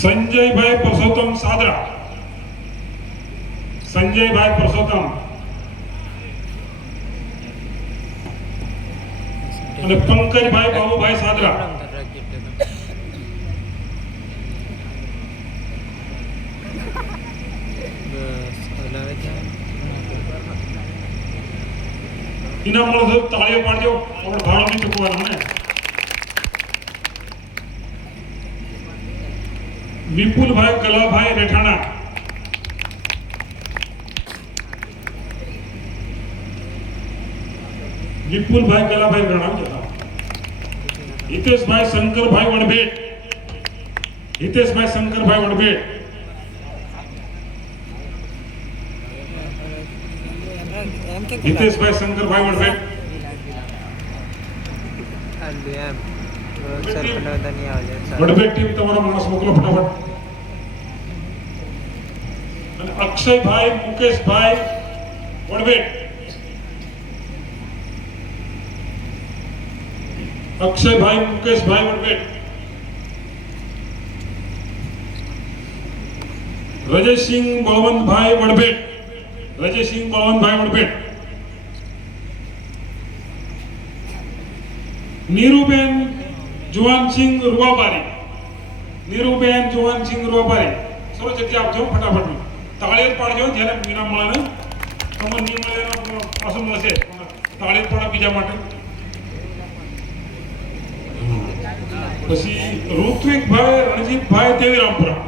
સંજયભાઈ પરસોત્તમ સાદરા, સંજયભાઈ પરસોત્તમ અને પંકજભાઈ બાબુભાઈ સાદરા. ઇનામ મળશે તાળીઓ પાડજો, આપણે ભાડું નહીં ચૂકવવાનું ને. વિપુલભાઈ કલાભાઈ રેઠાણા, વિપુલભાઈ કલાભાઈ રેઠાણા. હિતેશભાઈ શંકરભાઈ વડભેટ, હિતેશભાઈ શંકરભાઈ વડભેટ. હિતેશભાઈ શંકરભાઈ વડભેટ. વડભેટ ટીમ તમારો માણસ મોકલો ફટાફટ. અને અક્ષયભાઈ મુકેશભાઈ વડભેટ, અક્ષયભાઈ મુકેશભાઈ વડભેટ. રજેશસિંહ બળવંતભાઈ વડભેટ, રજેશસિંહ બળવંતભાઈ વડભેટ. નીરુબેન જુવાનસિંહ રૂવાબારી, નીરુબેન જુવાનસિંહ રૂવાબારી. સરો જગ્યા આપજો ફટાફટ, તાળી પાડજો. જ્યારે ઇનામ મળે ને તમને નહીં મળે એનો પાછું મળશે. તાળી પાડો બીજા માટે. પછી ઋત્વિકભાઈ રણજીતભાઈ દેવીરામપુરા,